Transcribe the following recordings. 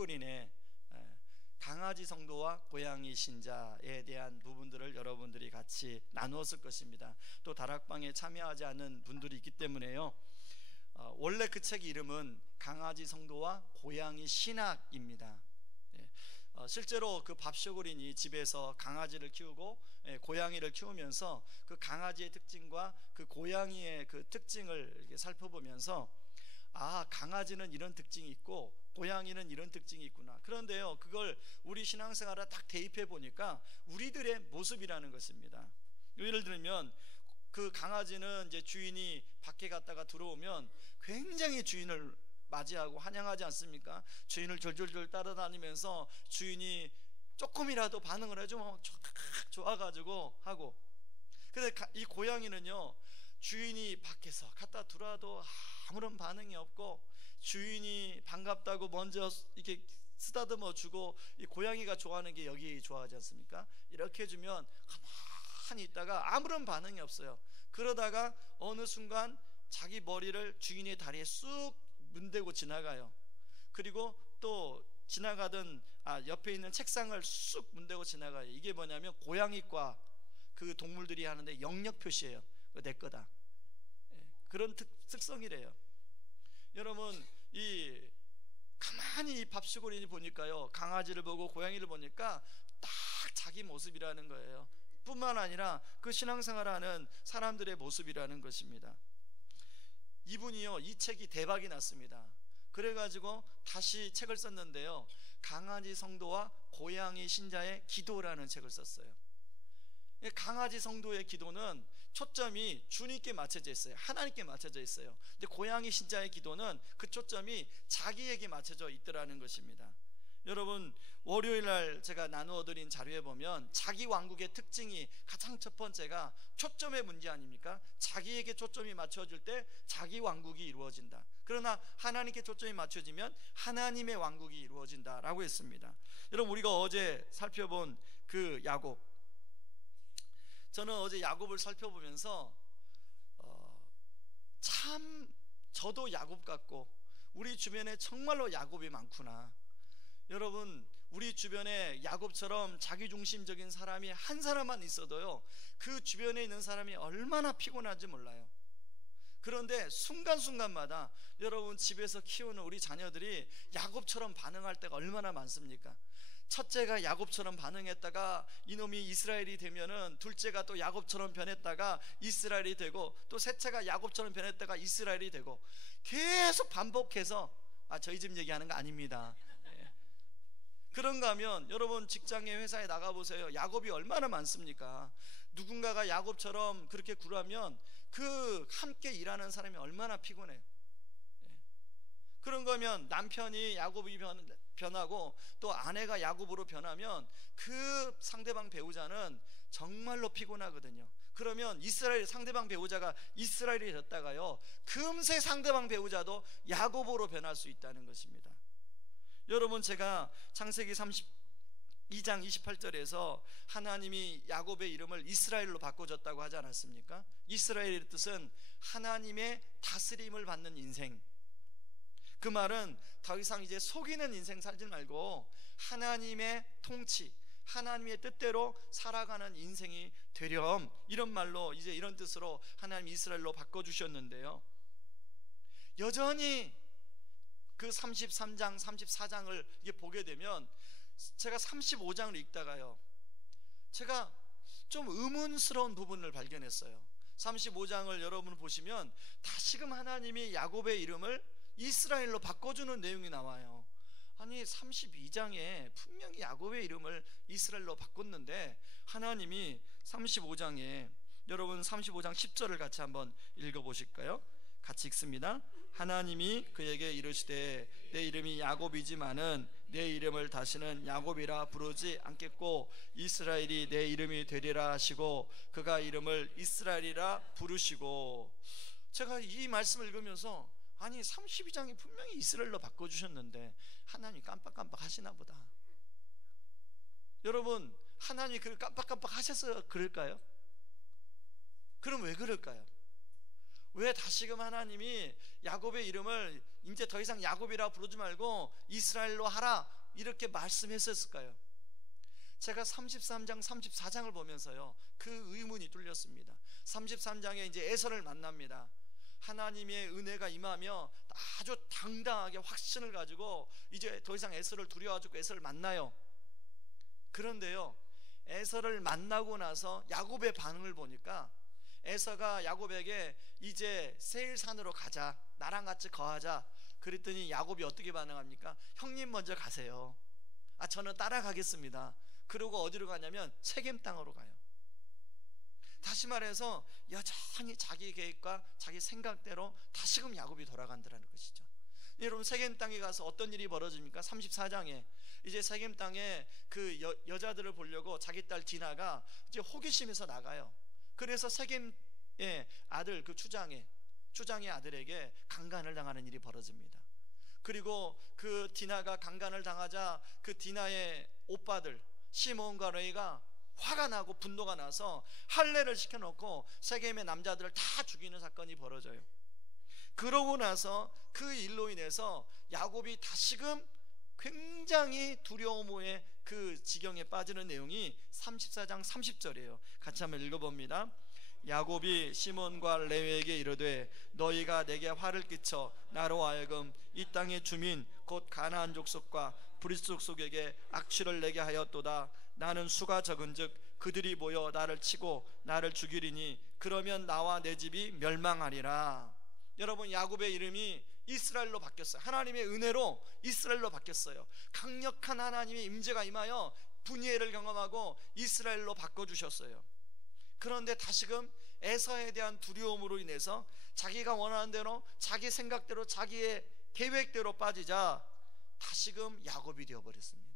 밥쇼그린의 강아지 성도와 고양이 신자에 대한 부분들을 여러분들이 같이 나누었을 것입니다. 또 다락방에 참여하지 않는 분들이 있기 때문에요, 원래 그 책 이름은 강아지 성도와 고양이 신학입니다. 실제로 그 밥쇼그린이 집에서 강아지를 키우고 고양이를 키우면서 그 강아지의 특징과 그 고양이의 그 특징을 이렇게 살펴보면서, 아, 강아지는 이런 특징이 있고 고양이는 이런 특징이 있구나. 그런데요, 그걸 우리 신앙생활에 딱 대입해 보니까 우리들의 모습이라는 것입니다. 예를 들면 그 강아지는 이제 주인이 밖에 갔다가 들어오면 굉장히 주인을 맞이하고 환영하지 않습니까? 주인을 졸졸졸 따라다니면서 주인이 조금이라도 반응을 해주면 좋아가지고 하고. 근데 이 고양이는요, 주인이 밖에서 갖다 들어와도 아무런 반응이 없고, 주인이 반갑다고 먼저 이렇게 쓰다듬어 주고, 이 고양이가 좋아하는 게 여기 좋아하지 않습니까? 이렇게 해주면 가만히 있다가 아무런 반응이 없어요. 그러다가 어느 순간 자기 머리를 주인의 다리에 쑥 문대고 지나가요. 그리고 또 지나가던 옆에 있는 책상을 쑥 문대고 지나가요. 이게 뭐냐면 고양이과 그 동물들이 하는데 영역 표시예요. 내 거다. 그런 특성이래요. 여러분, 이 가만히 이 밥쇼그린이 보니까요, 강아지를 보고 고양이를 보니까 딱 자기 모습이라는 거예요. 뿐만 아니라 그 신앙생활하는 사람들의 모습이라는 것입니다. 이분이요, 이 책이 대박이 났습니다. 그래가지고 다시 책을 썼는데요, 강아지 성도와 고양이 신자의 기도라는 책을 썼어요. 강아지 성도의 기도는 초점이 주님께 맞춰져 있어요. 하나님께 맞춰져 있어요. 근데 고양이 신자의 기도는 그 초점이 자기에게 맞춰져 있더라는 것입니다. 여러분, 월요일날 제가 나누어 드린 자료에 보면 자기 왕국의 특징이 가장 첫 번째가 초점의 문제 아닙니까? 자기에게 초점이 맞춰질 때 자기 왕국이 이루어진다. 그러나 하나님께 초점이 맞춰지면 하나님의 왕국이 이루어진다라고 했습니다. 여러분, 우리가 어제 살펴본 그 야곱, 저는 어제 야곱을 살펴보면서 참 저도 야곱 같고 우리 주변에 정말로 야곱이 많구나. 여러분, 우리 주변에 야곱처럼 자기중심적인 사람이 한 사람만 있어도요, 그 주변에 있는 사람이 얼마나 피곤한지 몰라요. 그런데 순간순간마다 여러분 집에서 키우는 우리 자녀들이 야곱처럼 반응할 때가 얼마나 많습니까? 첫째가 야곱처럼 반응했다가 이놈이 이스라엘이 되면은 둘째가 또 야곱처럼 변했다가 이스라엘이 되고, 또 셋째가 야곱처럼 변했다가 이스라엘이 되고, 계속 반복해서, 저희 집 얘기하는 거 아닙니다. 그런가 하면 여러분 직장에 회사에 나가보세요. 야곱이 얼마나 많습니까? 누군가가 야곱처럼 그렇게 굴하면 그 함께 일하는 사람이 얼마나 피곤해요. 그런 거면 남편이 야곱이 변하고 또 아내가 야곱으로 변하면 그 상대방 배우자는 정말로 피곤하거든요. 그러면 상대방 배우자가 이스라엘이 됐다가요, 금세 상대방 배우자도 야곱으로 변할 수 있다는 것입니다. 여러분, 제가 창세기 32장 28절에서 하나님이 야곱의 이름을 이스라엘로 바꿔줬다고 하지 않았습니까? 이스라엘의 뜻은 하나님의 다스림을 받는 인생. 그 말은 더 이상 이제 속이는 인생 살지 말고 하나님의 통치, 하나님의 뜻대로 살아가는 인생이 되렴, 이런 말로 이제 이런 뜻으로 하나님 이스라엘로 바꿔주셨는데요, 여전히 그 33장 34장을 이게 보게 되면 제가 35장을 읽다가요, 제가 좀 의문스러운 부분을 발견했어요. 35장을 여러분 보시면 다시금 하나님이 야곱의 이름을 이스라엘로 바꿔주는 내용이 나와요. 아니, 32장에 분명히 야곱의 이름을 이스라엘로 바꿨는데 하나님이 35장에, 여러분 35장 10절을 같이 한번 읽어보실까요? 같이 읽습니다. 하나님이 그에게 이르시되 내 이름이 야곱이지만은 내 이름을 다시는 야곱이라 부르지 않겠고 이스라엘이 내 이름이 되리라 하시고 그가 이름을 이스라엘이라 부르시고. 제가 이 말씀을 읽으면서, 아니 32장이 분명히 이스라엘로 바꿔주셨는데 하나님이 깜빡깜빡 하시나 보다. 여러분, 하나님이 그걸 깜빡깜빡 하셔서 그럴까요? 그럼 왜 그럴까요? 왜 다시금 하나님이 야곱의 이름을 이제 더 이상 야곱이라 부르지 말고 이스라엘로 하라 이렇게 말씀했었을까요? 제가 33장 34장을 보면서요 그 의문이 뚫렸습니다. 33장에 이제 에서를 만납니다. 하나님의 은혜가 임하며 아주 당당하게 확신을 가지고 이제 더 이상 에서를 두려워하고 에서를 만나요. 그런데요 에서를 만나고 나서 야곱의 반응을 보니까 에서가 야곱에게 이제 세일산으로 가자, 나랑 같이 거하자 그랬더니 야곱이 어떻게 반응합니까? 형님 먼저 가세요. 저는 따라가겠습니다. 그리고 어디로 가냐면 세겜 땅으로 가요. 다시 말해서 여전히 자기 계획과 자기 생각대로 다시금 야곱이 돌아간다는 것이죠. 여러분 세겜 땅에 가서 어떤 일이 벌어집니까? 34장에 이제 세겜 땅에 그 여자들을 보려고 자기 딸 디나가 이제 호기심에서 나가요. 그래서 세겜의 아들 그 추장의 아들에게 강간을 당하는 일이 벌어집니다. 그리고 그 디나가 강간을 당하자 그 디나의 오빠들 시몬과 레이가 화가 나고 분노가 나서 할례를 시켜놓고 세겜의 남자들을 다 죽이는 사건이 벌어져요. 그러고 나서 그 일로 인해서 야곱이 다시금 굉장히 두려움의 그 지경에 빠지는 내용이 34장 30절이에요. 같이 한번 읽어봅니다. 야곱이 시몬과 레위에게 이르되 너희가 내게 화를 끼쳐 나로 하여금 이 땅의 주민 곧 가나안 족속과 브릿 족속에게 악취를 내게 하였도다. 나는 수가 적은즉 그들이 모여 나를 치고 나를 죽이리니 그러면 나와 내 집이 멸망하리라. 여러분 야곱의 이름이 이스라엘로 바뀌었어요. 하나님의 은혜로 이스라엘로 바뀌었어요. 강력한 하나님의 임재가 임하여 분이엘을 경험하고 이스라엘로 바꿔주셨어요. 그런데 다시금 에서에 대한 두려움으로 인해서 자기가 원하는 대로 자기 생각대로 자기의 계획대로 빠지자 다시금 야곱이 되어버렸습니다.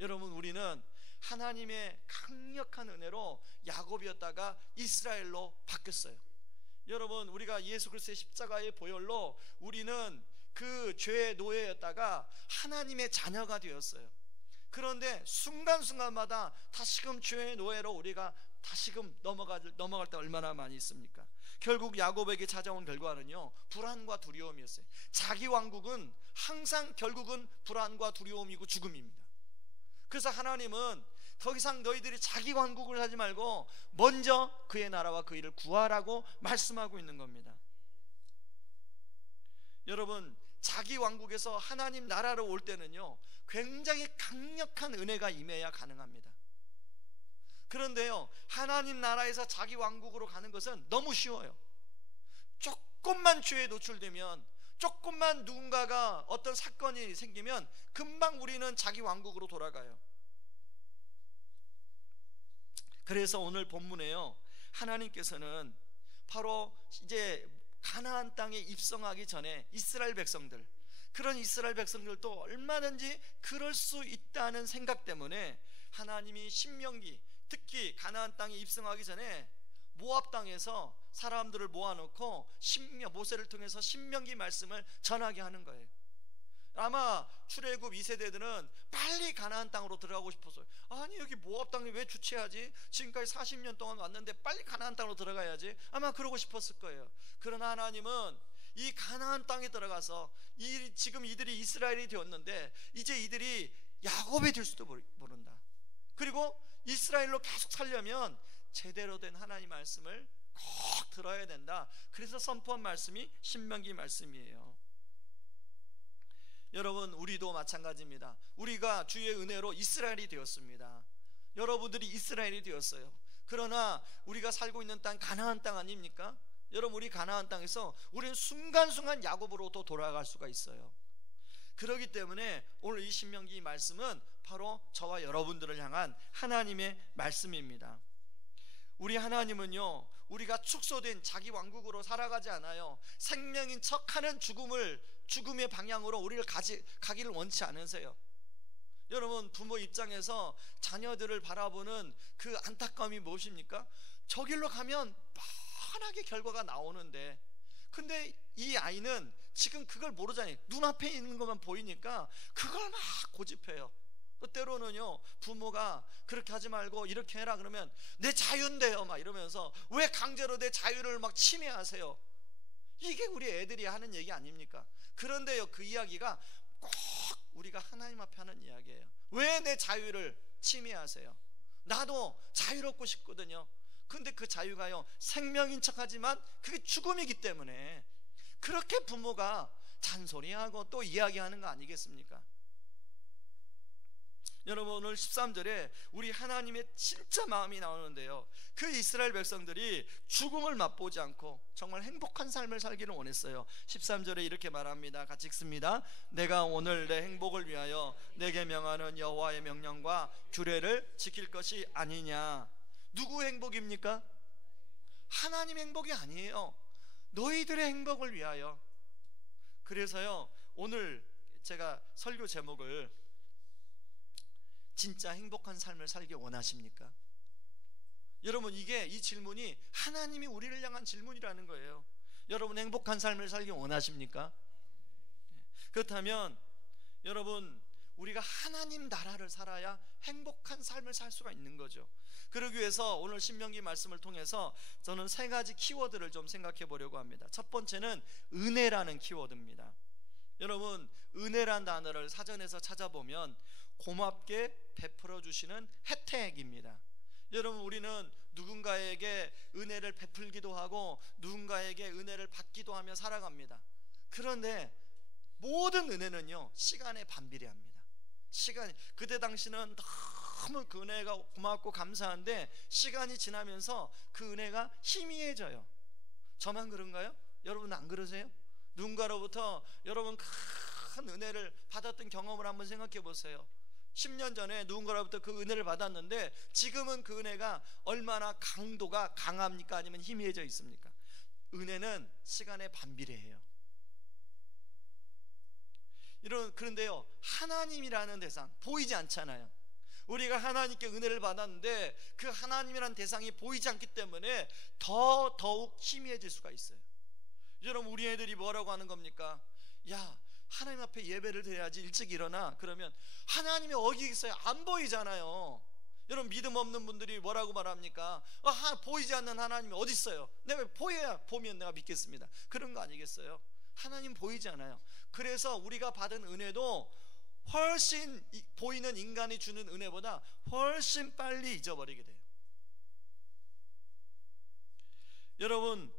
여러분 우리는 하나님의 강력한 은혜로 야곱이었다가 이스라엘로 바뀌었어요. 여러분 우리가 예수 그리스도의 십자가의 보혈로 우리는 그 죄의 노예였다가 하나님의 자녀가 되었어요. 그런데 순간순간마다 다시금 죄의 노예로 우리가 다시금 넘어갈 때 얼마나 많이 있습니까? 결국 야곱에게 찾아온 결과는요 불안과 두려움이었어요. 자기 왕국은 항상 결국은 불안과 두려움이고 죽음입니다. 그래서 하나님은 더 이상 너희들이 자기 왕국을 하지 말고 먼저 그의 나라와 그 일을 구하라고 말씀하고 있는 겁니다. 여러분 자기 왕국에서 하나님 나라로 올 때는요 굉장히 강력한 은혜가 임해야 가능합니다. 그런데요 하나님 나라에서 자기 왕국으로 가는 것은 너무 쉬워요. 조금만 죄에 노출되면, 조금만 누군가가 어떤 사건이 생기면 금방 우리는 자기 왕국으로 돌아가요. 그래서 오늘 본문에요 하나님께서는 바로 이제 가나안 땅에 입성하기 전에 이스라엘 백성들, 그런 이스라엘 백성들도 얼마든지 그럴 수 있다는 생각 때문에 하나님이 신명기, 특히 가나안 땅에 입성하기 전에 모압 땅에서 사람들을 모아놓고 모세를 통해서 신명기 말씀을 전하게 하는 거예요. 아마 출애굽 2세대들은 빨리 가나안 땅으로 들어가고 싶었어요. 아니 여기 모압 땅에 왜 주체하지? 지금까지 40년 동안 왔는데 빨리 가나안 땅으로 들어가야지. 아마 그러고 싶었을 거예요. 그러나 하나님은 이 가나안 땅에 들어가서 지금 이들이 이스라엘이 되었는데 이제 이들이 야곱이 될 수도 모른다. 그리고 이스라엘로 계속 살려면 제대로 된 하나님 말씀을 꼭 들어야 된다. 그래서 선포한 말씀이 신명기 말씀이에요. 여러분 우리도 마찬가지입니다. 우리가 주의 은혜로 이스라엘이 되었습니다. 여러분들이 이스라엘이 되었어요. 그러나 우리가 살고 있는 땅 가나안 땅 아닙니까? 여러분 우리 가나안 땅에서 우리는 순간순간 야곱으로 또 돌아갈 수가 있어요. 그렇기 때문에 오늘 이 신명기 말씀은 바로 저와 여러분들을 향한 하나님의 말씀입니다. 우리 하나님은요 우리가 축소된 자기 왕국으로 살아가지 않아요. 생명인 척하는 죽음의 방향으로 우리를 가기를 원치 않으세요. 여러분 부모 입장에서 자녀들을 바라보는 그 안타까움이 무엇입니까? 저 길로 가면 뻔하게 결과가 나오는데, 근데 이 아이는 지금 그걸 모르잖아요. 눈앞에 있는 것만 보이니까 그걸 막 고집해요. 또 때로는요 부모가 그렇게 하지 말고 이렇게 해라 그러면 내 자유인데요 막 이러면서 왜 강제로 내 자유를 막 침해하세요? 이게 우리 애들이 하는 얘기 아닙니까? 그런데요, 그 이야기가 꼭 우리가 하나님 앞에 하는 이야기예요. 왜 내 자유를 침해하세요? 나도 자유롭고 싶거든요. 근데 그 자유가요, 생명인 척하지만 그게 죽음이기 때문에 그렇게 부모가 잔소리하고 또 이야기하는 거 아니겠습니까? 여러분, 오늘 13절에 우리 하나님의 진짜 마음이 나오는데요, 그 이스라엘 백성들이 죽음을 맛보지 않고 정말 행복한 삶을 살기를 원했어요. 13절에 이렇게 말합니다. 같이 읽습니다. 내가 오늘 내 행복을 위하여 내게 명하는 여호와의 명령과 규례를 지킬 것이 아니냐. 누구 행복입니까? 하나님 행복이 아니에요. 너희들의 행복을 위하여. 그래서요, 오늘 제가 설교 제목을 진짜 행복한 삶을 살기 원하십니까? 여러분, 이 질문이 하나님이 우리를 향한 질문이라는 거예요. 여러분, 행복한 삶을 살기 원하십니까? 그렇다면 여러분, 우리가 하나님 나라를 살아야 행복한 삶을 살 수가 있는 거죠. 그러기 위해서 오늘 신명기 말씀을 통해서 저는 3가지 키워드를 좀 생각해 보려고 합니다. 첫 번째는 은혜라는 키워드입니다. 여러분, 은혜란 단어를 사전에서 찾아보면 고맙게 베풀어 주시는 혜택입니다. 여러분, 우리는 누군가에게 은혜를 베풀기도 하고 누군가에게 은혜를 받기도 하며 살아갑니다. 그런데 모든 은혜는요, 시간에 반비례합니다. 그때 당시는 너무 그 은혜가 고맙고 감사한데 시간이 지나면서 그 은혜가 희미해져요. 저만 그런가요? 여러분 안 그러세요? 누군가로부터 여러분 큰 은혜를 받았던 경험을 한번 생각해 보세요. 10년 전에 누군가로부터 그 은혜를 받았는데 지금은 그 은혜가 얼마나 강도가 강합니까? 아니면 희미해져 있습니까? 은혜는 시간에 반비례해요. 그런데요, 하나님이라는 대상 보이지 않잖아요. 우리가 하나님께 은혜를 받았는데 그 하나님이라는 대상이 보이지 않기 때문에 더욱 희미해질 수가 있어요. 여러분, 우리 애들이 뭐라고 하는 겁니까? 야, 하나님 앞에 예배를 드려야지, 일찍 일어나. 그러면 하나님이 어디 있어요? 안 보이잖아요. 여러분, 믿음 없는 분들이 뭐라고 말합니까? 보이지 않는 하나님이 어디 있어요? 내가 보면 내가 믿겠습니다. 그런 거 아니겠어요? 하나님 보이지 않아요. 그래서 우리가 받은 은혜도 훨씬 보이는 인간이 주는 은혜보다 훨씬 빨리 잊어버리게 돼요. 여러분,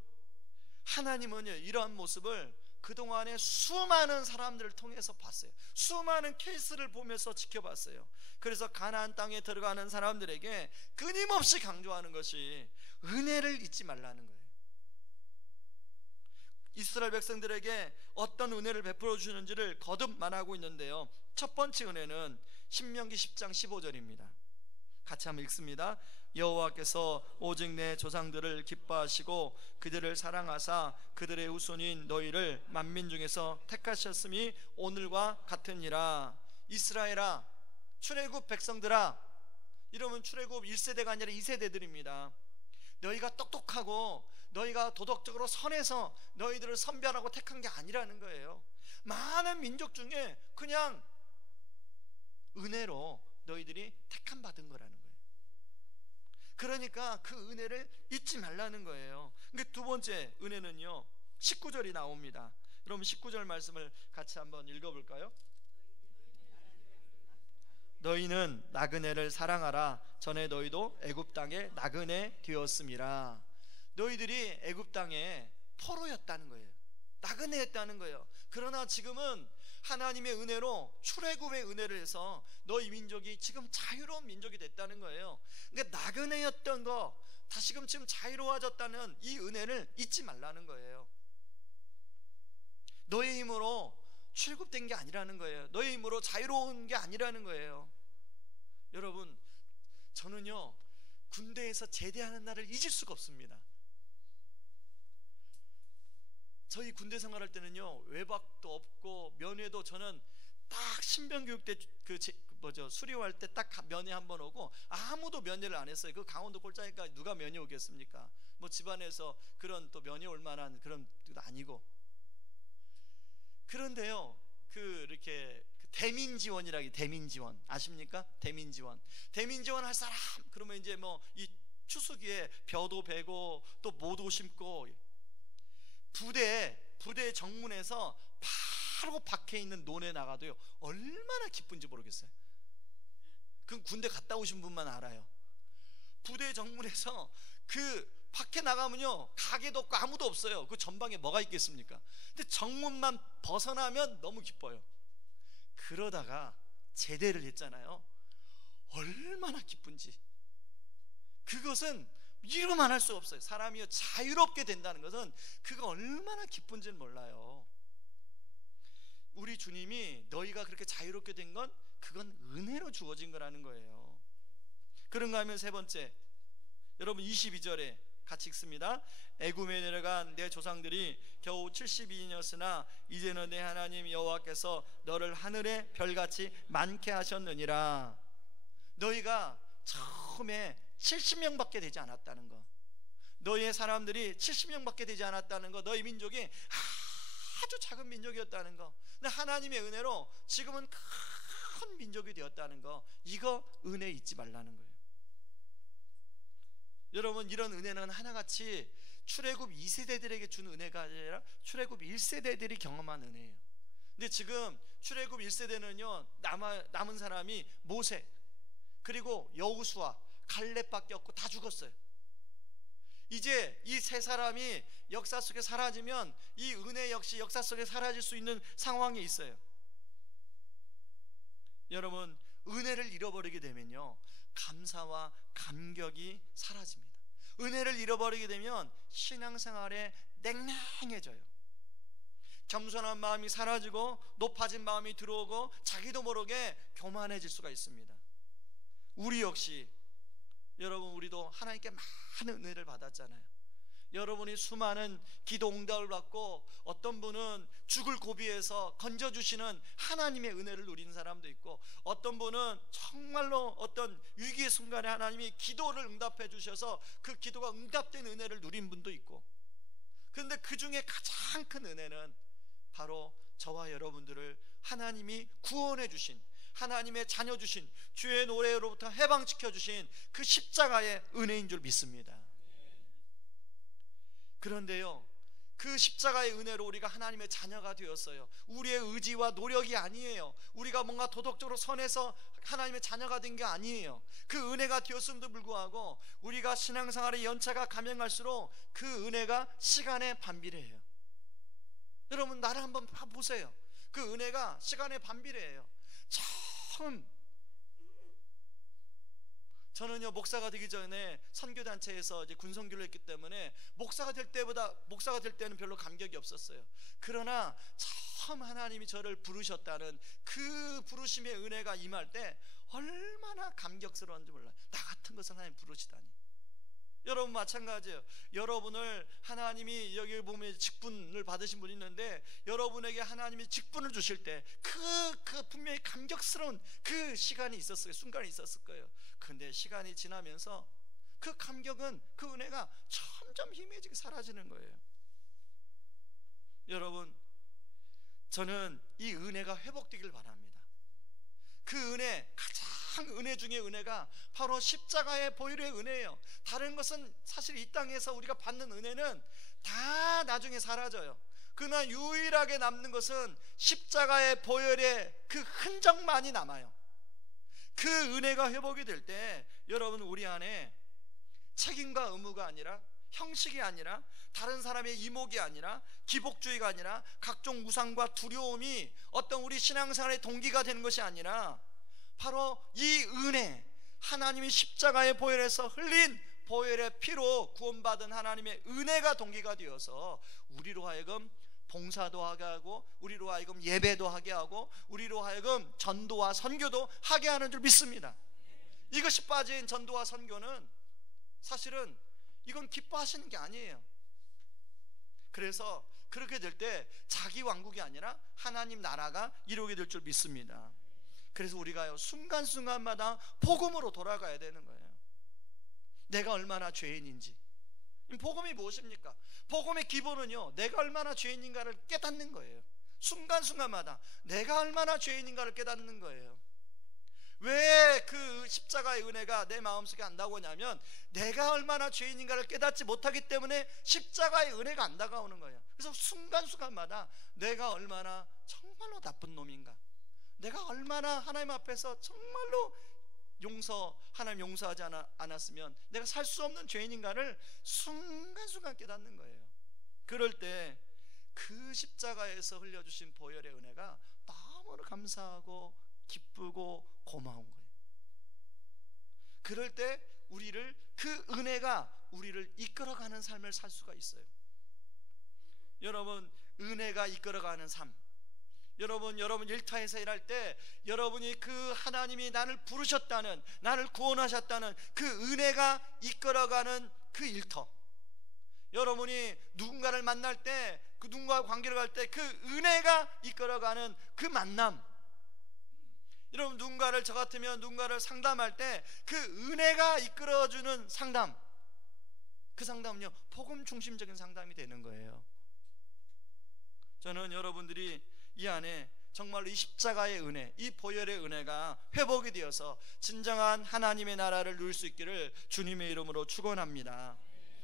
하나님은요, 이러한 모습을 그동안에 수많은 사람들을 통해서 봤어요. 수많은 케이스를 보면서 지켜봤어요. 그래서 가나안 땅에 들어가는 사람들에게 끊임없이 강조하는 것이 은혜를 잊지 말라는 거예요. 이스라엘 백성들에게 어떤 은혜를 베풀어 주는지를 거듭 말하고 있는데요, 첫 번째 은혜는 신명기 10장 15절입니다. 같이 한번 읽습니다. 여호와께서 오직 내 조상들을 기뻐하시고 그들을 사랑하사 그들의 후손인 너희를 만민 중에서 택하셨음이 오늘과 같으니라. 이스라엘아, 출애굽 백성들아, 이러면 출애굽 1세대가 아니라 2세대들입니다. 너희가 똑똑하고 너희가 도덕적으로 선해서 너희들을 선별하고 택한 게 아니라는 거예요. 많은 민족 중에 그냥 은혜로 너희들이 택함 받은 거라는 거예요. 그러니까 그 은혜를 잊지 말라는 거예요. 근데 두 번째 은혜는요, 19절이 나옵니다. 여러분, 19절 말씀을 같이 한번 읽어볼까요? 너희는 나그네를 사랑하라. 전에 너희도 애굽 땅에 나그네 되었음이라. 너희들이 애굽 땅에 포로였다는 거예요. 나그네였다는 거예요. 그러나 지금은 하나님의 은혜로 출애굽의 은혜를 해서 너희 민족이 지금 자유로운 민족이 됐다는 거예요. 그러니까 나그네였던 거 다시금 지금 자유로워졌다는 이 은혜를 잊지 말라는 거예요. 너의 힘으로 출애굽된 게 아니라는 거예요. 너의 힘으로 자유로운 게 아니라는 거예요. 여러분, 저는요, 군대에서 제대하는 날을 잊을 수가 없습니다. 저희 군대 생활할 때는요, 외박도 없고 면회도 저는 딱 신병교육 때 수료할 때 딱 면회 한번 오고 아무도 면회를 안 했어요. 그 강원도 꼴짜니까 누가 면회 오겠습니까? 뭐 집안에서 그런 또 면회 올 만한 그런 것도 아니고. 그런데요, 이렇게 대민지원이라기, 대민지원 아십니까? 대민지원 할 사람, 그러면 이제 뭐 이 추수기에 벼도 베고 또 모도 심고 부대 정문에서 바로 밖에 있는 논에 나가도요 얼마나 기쁜지 모르겠어요. 그건 군대 갔다 오신 분만 알아요. 부대 정문에서 그 밖에 나가면요 가게도 없고 아무도 없어요. 그 전방에 뭐가 있겠습니까? 근데 정문만 벗어나면 너무 기뻐요. 그러다가 제대를 했잖아요. 얼마나 기쁜지. 그것은 이루만 할 수 없어요. 사람이 자유롭게 된다는 것은 그가 얼마나 기쁜지는 몰라요. 우리 주님이 너희가 그렇게 자유롭게 된 건 그건 은혜로 주어진 거라는 거예요. 그런가 하면 세 번째, 여러분 22절에 같이 읽습니다. 애굽에 내려간 내 조상들이 겨우 72년이었으나 이제는 내 하나님 여호와께서 너를 하늘의 별같이 많게 하셨느니라. 너희가 처음에 70명밖에 되지 않았다는 거, 너희의 사람들이 70명밖에 되지 않았다는 거, 너희 민족이 아주 작은 민족이었다는 거, 근데 하나님의 은혜로 지금은 큰 민족이 되었다는 거, 이거 은혜 잊지 말라는 거예요. 여러분, 이런 은혜는 하나같이 출애굽 2세대들에게 준 은혜가 아니라 출애굽 1세대들이 경험한 은혜예요. 근데 지금 출애굽 1세대는요 남은 사람이 모세 그리고 여호수아 갈렙밖에 없고 다 죽었어요. 이제 이 세 사람이 역사 속에 사라지면 이 은혜 역시 역사 속에 사라질 수 있는 상황이 있어요. 여러분, 은혜를 잃어버리게 되면요 감사와 감격이 사라집니다. 은혜를 잃어버리게 되면 신앙생활에 냉랭해져요. 겸손한 마음이 사라지고 높아진 마음이 들어오고 자기도 모르게 교만해질 수가 있습니다. 우리 역시 여러분, 우리도 하나님께 많은 은혜를 받았잖아요. 여러분이 수많은 기도 응답을 받고 어떤 분은 죽을 고비에서 건져주시는 하나님의 은혜를 누리는 사람도 있고, 어떤 분은 정말로 어떤 위기의 순간에 하나님이 기도를 응답해 주셔서 그 기도가 응답된 은혜를 누린 분도 있고, 그런데 그 중에 가장 큰 은혜는 바로 저와 여러분들을 하나님이 구원해 주신, 하나님의 자녀 주신, 주의 노래로부터 해방시켜 주신 그 십자가의 은혜인 줄 믿습니다. 그런데요, 그 십자가의 은혜로 우리가 하나님의 자녀가 되었어요. 우리의 의지와 노력이 아니에요. 우리가 뭔가 도덕적으로 선해서 하나님의 자녀가 된 게 아니에요. 그 은혜가 되었음에도 불구하고 우리가 신앙생활의 연차가 가면 갈수록 그 은혜가 시간의 반비례해요. 여러분, 나를 한번 보세요. 그 은혜가 시간의 반비례해요. 처음 저는요 목사가 되기 전에 선교단체에서 이제 군선교를 했기 때문에 목사가 될 때는 별로 감격이 없었어요. 그러나 처음 하나님이 저를 부르셨다는 그 부르심의 은혜가 임할 때 얼마나 감격스러운지 몰라요. 나 같은 것을 하나님 부르시다니. 여러분 마찬가지예요. 여러분을 하나님이 여기 보면 직분을 받으신 분이 있는데, 여러분에게 하나님이 직분을 주실 때 그 분명히 감격스러운 그 시간이 있었어요. 순간이 있었을 거예요. 근데 시간이 지나면서 그 감격은, 그 은혜가 점점 희미해지게 사라지는 거예요. 여러분, 저는 이 은혜가 회복되길 바랍니다. 그 은혜, 가장 은혜 중에 은혜가 바로 십자가의 보혈의 은혜예요. 다른 것은 사실 이 땅에서 우리가 받는 은혜는 다 나중에 사라져요. 그러나 유일하게 남는 것은 십자가의 보혈의 그 흔적만이 남아요. 그 은혜가 회복이 될 때 여러분, 우리 안에 책임과 의무가 아니라, 형식이 아니라, 다른 사람의 이목이 아니라, 기복주의가 아니라, 각종 우상과 두려움이 어떤 우리 신앙생활의 동기가 되는 것이 아니라, 바로 이 은혜, 하나님이 십자가의 보혈에서 흘린 보혈의 피로 구원받은 하나님의 은혜가 동기가 되어서 우리로 하여금 봉사도 하게 하고, 우리로 하여금 예배도 하게 하고, 우리로 하여금 전도와 선교도 하게 하는 줄 믿습니다. 이것이 빠진 전도와 선교는 사실은 이건 기뻐하시는 게 아니에요. 그래서 그렇게 될 때 자기 왕국이 아니라 하나님 나라가 이루게 될 줄 믿습니다. 그래서 우리가요 순간순간마다 복음으로 돌아가야 되는 거예요. 내가 얼마나 죄인인지. 복음이 무엇입니까? 복음의 기본은요 내가 얼마나 죄인인가를 깨닫는 거예요. 순간순간마다 내가 얼마나 죄인인가를 깨닫는 거예요. 왜 그 십자가의 은혜가 내 마음속에 안 다가오냐면 내가 얼마나 죄인인가를 깨닫지 못하기 때문에 십자가의 은혜가 안 다가오는 거예요. 그래서 순간순간마다 내가 얼마나 정말로 나쁜 놈인가, 내가 얼마나 하나님 앞에서 정말로 하나님 용서하지 않았으면 내가 살 수 없는 죄인인가를 순간순간 깨닫는 거예요. 그럴 때 그 십자가에서 흘려주신 보혈의 은혜가 너무나 감사하고 기쁘고 고마운 거예요. 그럴 때 그 은혜가 우리를 이끌어가는 삶을 살 수가 있어요. 여러분, 은혜가 이끌어가는 삶, 여러분 일터에서 일할 때 여러분이 그 하나님이 나를 부르셨다는, 나를 구원하셨다는 그 은혜가 이끌어가는 그 일터, 여러분이 누군가를 만날 때, 그 누군가와 관계를 할 때 그 은혜가 이끌어가는 그 만남, 여러분 저 같으면 누군가를 상담할 때 그 은혜가 이끌어주는 상담, 그 상담은요 복음 중심적인 상담이 되는 거예요. 저는 여러분들이 이 안에 정말로 이 십자가의 은혜, 이 보혈의 은혜가 회복이 되어서 진정한 하나님의 나라를 누릴 수 있기를 주님의 이름으로 축원합니다.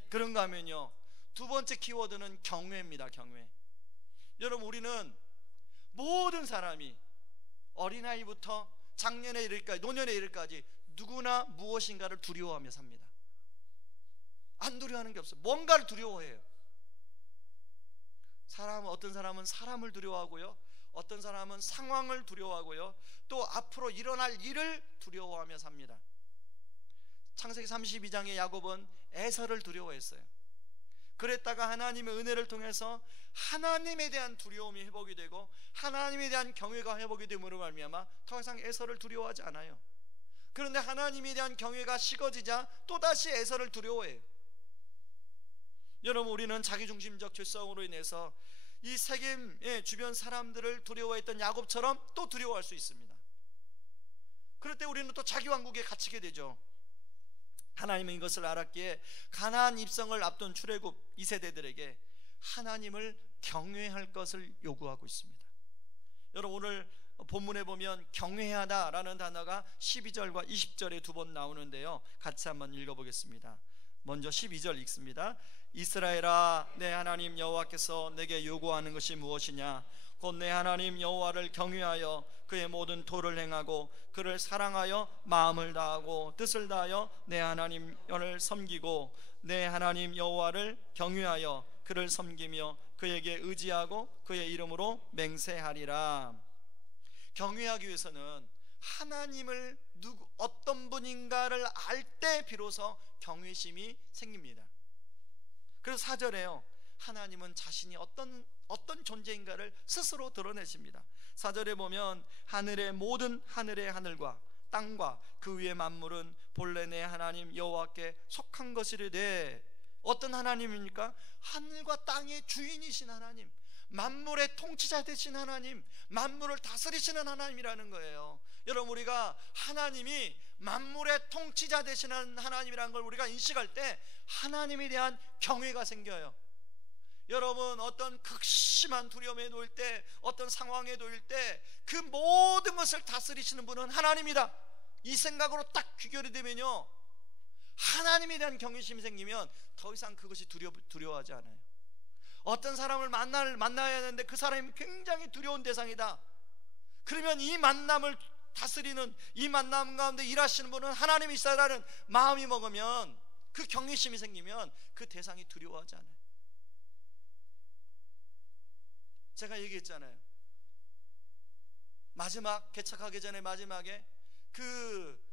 그런가 하면요, 두 번째 키워드는 경외입니다. 경외. 여러분, 우리는 모든 사람이 어린아이부터 장년에 이르기까지, 노년에 이르기까지 누구나 무엇인가를 두려워하며 삽니다. 안 두려워하는 게 없어요. 뭔가를 두려워해요. 어떤 사람은 사람을 두려워하고요, 어떤 사람은 상황을 두려워하고요, 또 앞으로 일어날 일을 두려워하며 삽니다. 창세기 32장의 야곱은 에서를 두려워했어요. 그랬다가 하나님의 은혜를 통해서 하나님에 대한 두려움이 회복이 되고 하나님에 대한 경외가 회복이 됨으로 말미암아 더 이상 에서를 두려워하지 않아요. 그런데 하나님에 대한 경외가 식어지자 또다시 에서를 두려워해요. 여러분, 우리는 자기중심적 죄성으로 인해서 이 세겜의 주변 사람들을 두려워했던 야곱처럼 또 두려워할 수 있습니다. 그럴 때 우리는 또 자기 왕국에 갇히게 되죠. 하나님은 이것을 알았기에 가나안 입성을 앞둔 출애굽 2세대들에게 하나님을 경외할 것을 요구하고 있습니다. 여러분, 오늘 본문에 보면 경외하다라는 단어가 12절과 20절에 두 번 나오는데요, 같이 한번 읽어보겠습니다. 먼저 12절 읽습니다. 이스라엘아, 내 하나님 여호와께서 내게 요구하는 것이 무엇이냐? 곧 내 하나님 여호와를 경외하여 그의 모든 도를 행하고 그를 사랑하여 마음을 다하고 뜻을 다하여 내 하나님 여호와를 섬기고 내 하나님 여호와를 경외하여 그를 섬기며 그에게 의지하고 그의 이름으로 맹세하리라. 경외하기 위해서는 하나님을 어떤 분인가를 알 때 비로소 경외심이 생깁니다. 그래서 4절에요, 하나님은 자신이 어떤 존재인가를 스스로 드러내십니다. 4절에 보면 하늘의 모든 하늘의 하늘과 땅과 그 위의 만물은 본래 내 하나님 여호와께 속한 것이르되. 어떤 하나님입니까? 하늘과 땅의 주인이신 하나님, 만물의 통치자 되신 하나님, 만물을 다스리시는 하나님이라는 거예요. 여러분, 우리가 하나님이 만물의 통치자 되시는 하나님이라는 걸 우리가 인식할 때 하나님에 대한 경외가 생겨요. 여러분, 어떤 극심한 두려움에 놓일 때, 어떤 상황에 놓일 때 그 모든 것을 다스리시는 분은 하나님이다, 이 생각으로 딱 귀결이 되면요, 하나님에 대한 경외심이 생기면 더 이상 그것이 두려워하지 않아요. 어떤 사람을 만나야 하는데 그 사람이 굉장히 두려운 대상이다, 그러면 이 만남을 다스리는, 이 만남 가운데 일하시는 분은 하나님이시다라는 마음이 먹으면, 그 경외심이 생기면 그 대상이 두려워하지 않아요. 제가 얘기했잖아요, 마지막 개척하기 전에 마지막에 그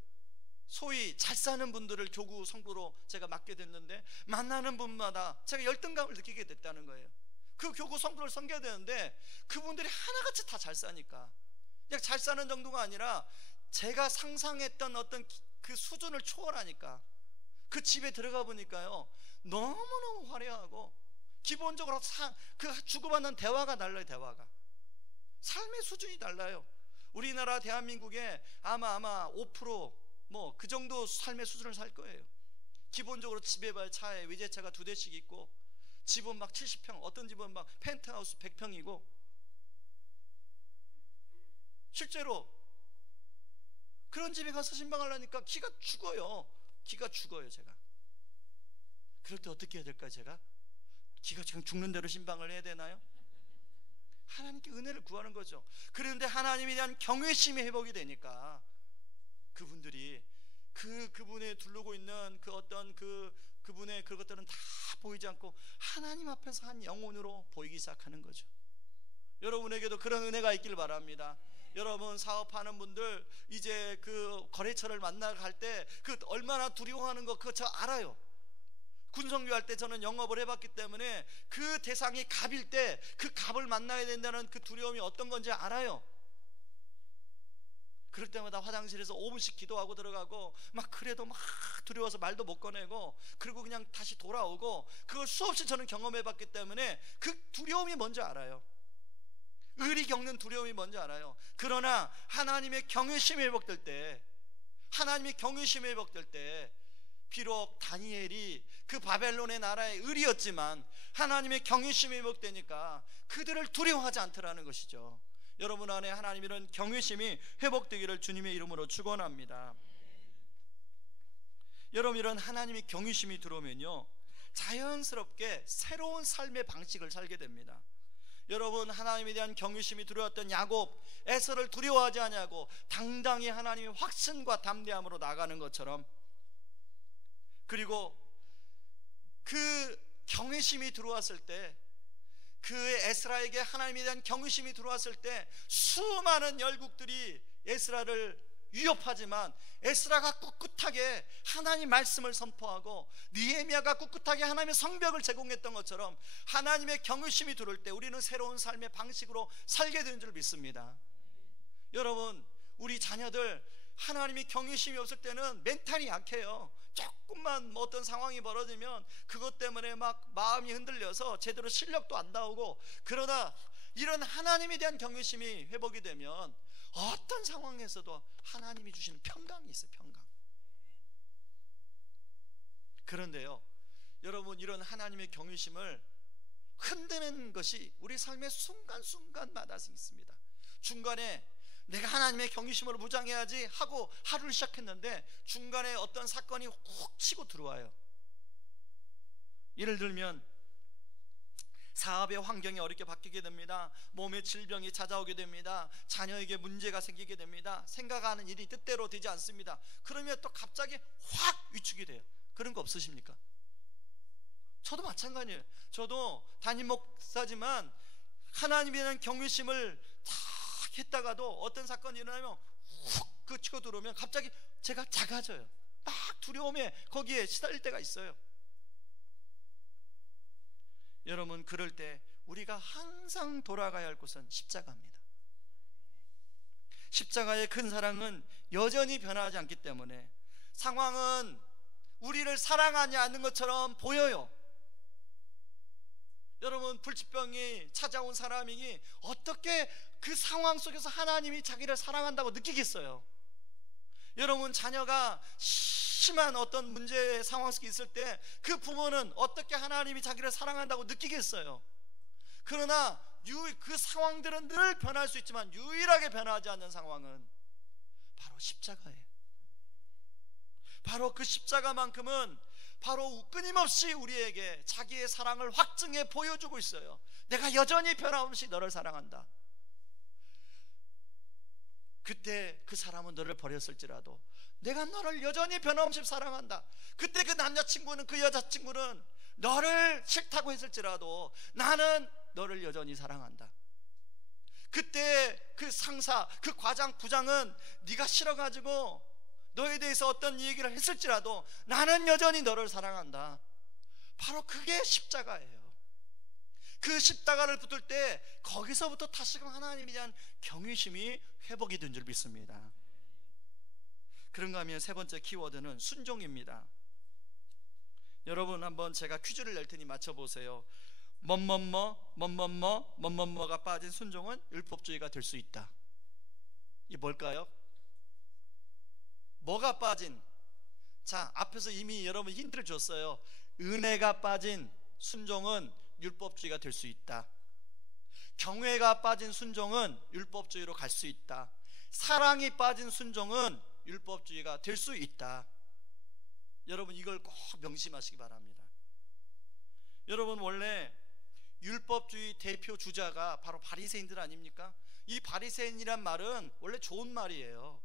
소위 잘 사는 분들을 교구 성도로 제가 맡게 됐는데, 만나는 분마다 제가 열등감을 느끼게 됐다는 거예요. 그 교구 성도를 섬겨야 되는데 그분들이 하나같이 다 잘 사니까, 그냥 잘 사는 정도가 아니라 제가 상상했던 어떤 그 수준을 초월하니까, 그 집에 들어가 보니까요, 너무너무 화려하고 기본적으로 그 주고받는 대화가 달라요. 대화가, 삶의 수준이 달라요. 우리나라 대한민국에 아마 5% 뭐 그 정도 삶의 수준을 살 거예요. 기본적으로 집에 봐야 차에 외제차가 2대씩 있고, 집은 막 70평, 어떤 집은 막 펜트하우스 100평이고, 실제로 그런 집에 가서 신방하려니까 기가 죽어요. 기가 죽어요. 제가 그럴 때 어떻게 해야 될까요? 제가 기가 지금 죽는 대로 신방을 해야 되나요? 하나님께 은혜를 구하는 거죠. 그런데 하나님에 대한 경외심이 회복이 되니까 그분들이 그분에 두르고 있는 그 어떤 그분의 그것들은 다 보이지 않고 하나님 앞에서 한 영혼으로 보이기 시작하는 거죠. 여러분에게도 그런 은혜가 있길 바랍니다. 여러분 사업하는 분들 이제 그 거래처를 만나갈 때 그 얼마나 두려워하는 거 그거 저 알아요. 군성교할 때 저는 영업을 해봤기 때문에 그 대상이 갑일 때 그 갑을 만나야 된다는 그 두려움이 어떤 건지 알아요. 그럴 때마다 화장실에서 5분씩 기도하고 들어가고 막 그래도 막 두려워서 말도 못 꺼내고 그리고 그냥 다시 돌아오고 그걸 수없이 저는 경험해봤기 때문에 그 두려움이 뭔지 알아요. 을이 겪는 두려움이 뭔지 알아요. 그러나 하나님의 경외심이 회복될 때, 하나님의 경외심이 회복될 때 비록 다니엘이 그 바벨론의 나라의 을이었지만 하나님의 경외심이 회복되니까 그들을 두려워하지 않더라는 것이죠. 여러분 안에 하나님 이런 경외심이 회복되기를 주님의 이름으로 축원합니다. 여러분 이런 하나님의 경외심이 들어오면요 자연스럽게 새로운 삶의 방식을 살게 됩니다. 여러분 하나님에 대한 경외심이 들어왔던 야곱, 에서를 두려워하지 아니하고 당당히 하나님의 확신과 담대함으로 나가는 것처럼, 그리고 그 경외심이 들어왔을 때, 그 에스라에게 하나님에 대한 경외심이 들어왔을 때 수많은 열국들이 에스라를 위협하지만 에스라가 꿋꿋하게 하나님 말씀을 선포하고 느헤미야가 꿋꿋하게 하나님의 성벽을 제공했던 것처럼 하나님의 경외심이 들어올 때 우리는 새로운 삶의 방식으로 살게 되는 줄 믿습니다. 여러분 우리 자녀들 하나님의 경외심이 없을 때는 멘탈이 약해요. 조금만 뭐 어떤 상황이 벌어지면 그것 때문에 막 마음이 흔들려서 제대로 실력도 안 나오고, 그러나 이런 하나님에 대한 경외심이 회복이 되면 어떤 상황에서도 하나님이 주시는 평강이 있어요. 평강. 그런데요 여러분 이런 하나님의 경외심을 흔드는 것이 우리 삶의 순간순간마다 있습니다. 중간에 내가 하나님의 경외심으로 무장해야지 하고 하루를 시작했는데 중간에 어떤 사건이 훅 치고 들어와요. 예를 들면 사업의 환경이 어렵게 바뀌게 됩니다. 몸에 질병이 찾아오게 됩니다. 자녀에게 문제가 생기게 됩니다. 생각하는 일이 뜻대로 되지 않습니다. 그러면 또 갑자기 확 위축이 돼요. 그런 거 없으십니까? 저도 마찬가지예요. 저도 담임 목사지만 하나님에 대한 경외심을 다 했다가도 어떤 사건이 일어나면 훅 치고 들어오면 갑자기 제가 작아져요. 막 두려움에 거기에 시달릴 때가 있어요. 여러분 그럴 때 우리가 항상 돌아가야 할 곳은 십자가입니다. 십자가의 큰 사랑은 여전히 변하지 않기 때문에 상황은 우리를 사랑하지 않는 것처럼 보여요. 여러분 불치병이 찾아온 사람이 어떻게 그 상황 속에서 하나님이 자기를 사랑한다고 느끼겠어요? 여러분 자녀가 심한 어떤 문제의 상황 속에 있을 때 그 부모는 어떻게 하나님이 자기를 사랑한다고 느끼겠어요? 그러나 그 상황들은 늘 변할 수 있지만 유일하게 변하지 않는 상황은 바로 십자가예요. 바로 그 십자가만큼은 바로 끊임없이 우리에게 자기의 사랑을 확증해 보여주고 있어요. 내가 여전히 변함없이 너를 사랑한다. 그때 그 사람은 너를 버렸을지라도 내가 너를 여전히 변함없이 사랑한다. 그때 그 남자친구는 그 여자친구는 너를 싫다고 했을지라도 나는 너를 여전히 사랑한다. 그때 그 상사, 그 과장, 부장은 네가 싫어가지고 너에 대해서 어떤 얘기를 했을지라도 나는 여전히 너를 사랑한다. 바로 그게 십자가예요. 그 십자가를 붙들 때 거기서부터 다시금 하나님에 대한 경외심이 회복이 된 줄 믿습니다. 그런가 하면 세 번째 키워드는 순종입니다. 여러분 한번 제가 퀴즈를 낼 테니 맞춰보세요. 뭐뭐뭐가 빠진 순종은 율법주의가 될 수 있다. 이게 뭘까요? 뭐가 빠진? 자, 앞에서 이미 여러분 힌트를 줬어요. 은혜가 빠진 순종은 율법주의가 될 수 있다. 경외가 빠진 순종은 율법주의로 갈 수 있다. 사랑이 빠진 순종은 율법주의가 될 수 있다. 여러분 이걸 꼭 명심하시기 바랍니다. 여러분 원래 율법주의 대표 주자가 바로 바리새인들 아닙니까? 이 바리새인이란 말은 원래 좋은 말이에요.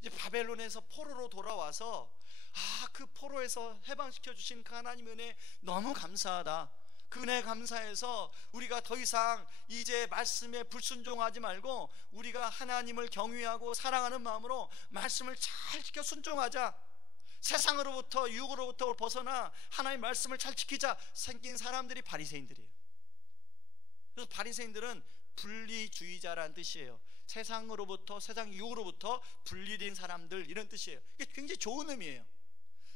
이제 바벨론에서 포로로 돌아와서 그 포로에서 해방시켜 주신 그 하나님 은혜 너무 감사하다. 그 은혜 감사해서 우리가 더 이상 이제 말씀에 불순종하지 말고 우리가 하나님을 경외하고 사랑하는 마음으로 말씀을 잘 지켜 순종하자. 세상으로부터 유혹으로부터 벗어나 하나님의 말씀을 잘 지키자 생긴 사람들이 바리새인들이에요. 그래서 바리새인들은 분리주의자라는 뜻이에요. 세상으로부터, 세상 유혹으로부터 분리된 사람들, 이런 뜻이에요. 이게 굉장히 좋은 의미예요.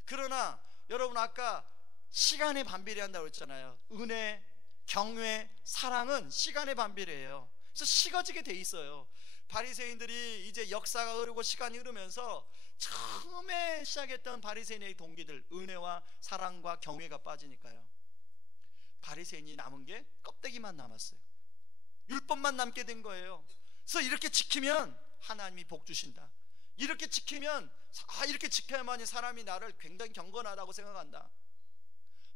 그러나 여러분 아까 시간에 반비례한다고 했잖아요. 은혜, 경외, 사랑은 시간에 반비례해요. 그래서 식어지게 돼 있어요. 바리새인들이 이제 역사가 흐르고 시간이 흐르면서 처음에 시작했던 바리새인의 동기들, 은혜와 사랑과 경외가 빠지니까요. 바리새인이 남은 게 껍데기만 남았어요. 율법만 남게 된 거예요. 그래서 이렇게 지키면 하나님이 복 주신다. 이렇게 지키면 이렇게 지켜야만이 사람이 나를 굉장히 경건하다고 생각한다.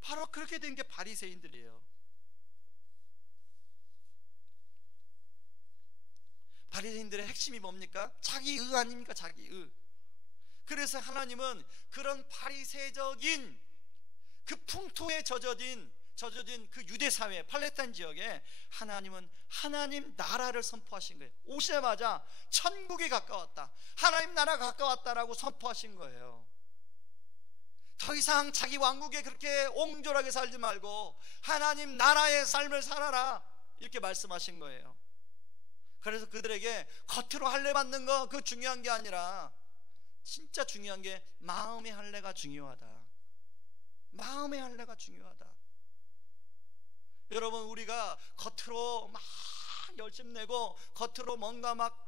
바로 그렇게 된 게 바리새인들이에요. 바리새인들의 핵심이 뭡니까? 자기의 아닙니까? 자기의. 그래서 하나님은 그런 바리새적인 그 풍토에 젖어진 그 유대 사회, 팔레스타인 지역에 하나님은 하나님 나라를 선포하신 거예요. 오시자마자 천국이 가까웠다, 하나님 나라가 가까웠다라고 선포하신 거예요. 더 이상 자기 왕국에 그렇게 옹졸하게 살지 말고 하나님 나라의 삶을 살아라, 이렇게 말씀하신 거예요. 그래서 그들에게 겉으로 할례 받는 거 그거 중요한 게 아니라 진짜 중요한 게 마음의 할례가 중요하다. 마음의 할례가 중요하다. 여러분 우리가 겉으로 막 열심내고 겉으로 뭔가 막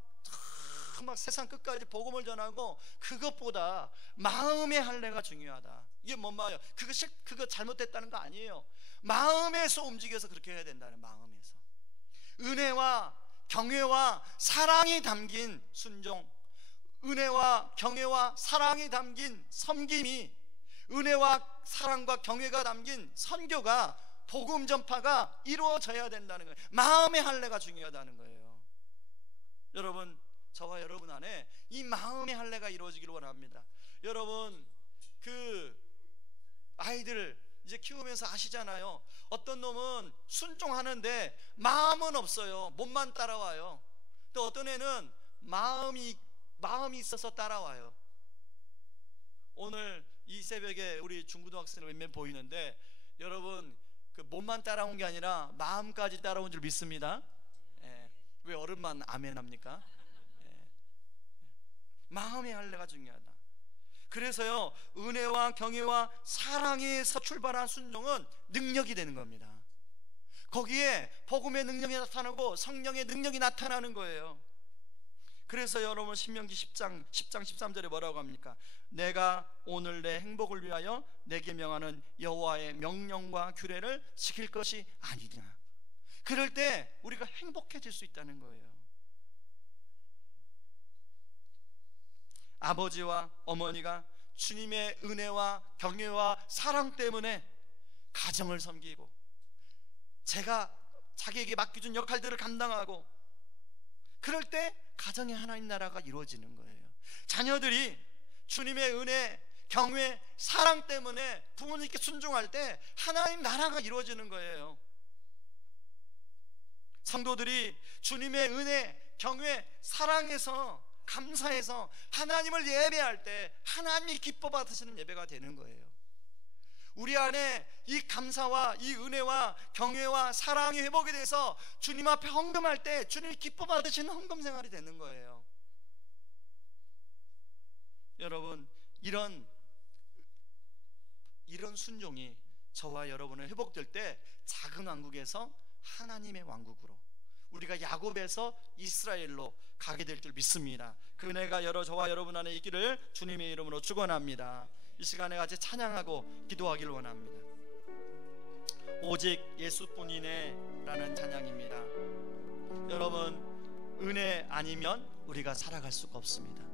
세상 끝까지 복음을 전하고 그것보다 마음의 할례가 중요하다. 이게 뭔 말이에요? 그거 잘못됐다는 거 아니에요. 마음에서 움직여서 그렇게 해야 된다는, 마음에서 은혜와 경외와 사랑이 담긴 순종, 은혜와 경외와 사랑이 담긴 섬김이, 은혜와 사랑과 경외가 담긴 선교가, 복음 전파가 이루어져야 된다는 거예요. 마음의 할례가 중요하다는 거예요. 여러분 저와 여러분 안에 이 마음의 할례가 이루어지기를 원합니다. 여러분 그 아이들 이제 키우면서 아시잖아요. 어떤 놈은 순종하는데 마음은 없어요. 몸만 따라와요. 또 어떤 애는 마음이 있어서 따라와요. 오늘 이 새벽에 우리 중고등학생들 몇몇 보이는데 여러분 그 몸만 따라온 게 아니라 마음까지 따라온 줄 믿습니다. 왜 어른만 아멘 합니까? 마음의 할례가 중요하다. 그래서요 은혜와 경외와 사랑에서 출발한 순종은 능력이 되는 겁니다. 거기에 복음의 능력이 나타나고 성령의 능력이 나타나는 거예요. 그래서 여러분 신명기 10장 13절에 뭐라고 합니까? 내가 오늘 내 행복을 위하여 내게 명하는 여호와의 명령과 규례를 지킬 것이 아니냐. 그럴 때 우리가 행복해질 수 있다는 거예요. 아버지와 어머니가 주님의 은혜와 경외와 사랑 때문에 가정을 섬기고 자기에게 맡겨준 역할들을 감당하고, 그럴 때 가정의 하나님 나라가 이루어지는 거예요. 자녀들이 주님의 은혜, 경외, 사랑 때문에 부모님께 순종할 때 하나님 나라가 이루어지는 거예요. 성도들이 주님의 은혜, 경외, 사랑에서 감사해서 하나님을 예배할 때 하나님이 기뻐 받으시는 예배가 되는 거예요. 우리 안에 이 감사와 이 은혜와 경외와 사랑이 회복이 돼서 주님 앞에 헌금할 때 주님이 기뻐 받으시는 헌금 생활이 되는 거예요. 여러분 이런 순종이 저와 여러분의 회복될 때 작은 왕국에서 하나님의 왕국으로, 우리가 야곱에서 이스라엘로 가게 될 줄 믿습니다. 그 은혜가 저와 여러분 안에 있기를 주님의 이름으로 축원합니다. 이 시간에 같이 찬양하고 기도하기를 원합니다. 오직 예수뿐이네 라는 찬양입니다. 여러분 은혜 아니면 우리가 살아갈 수가 없습니다.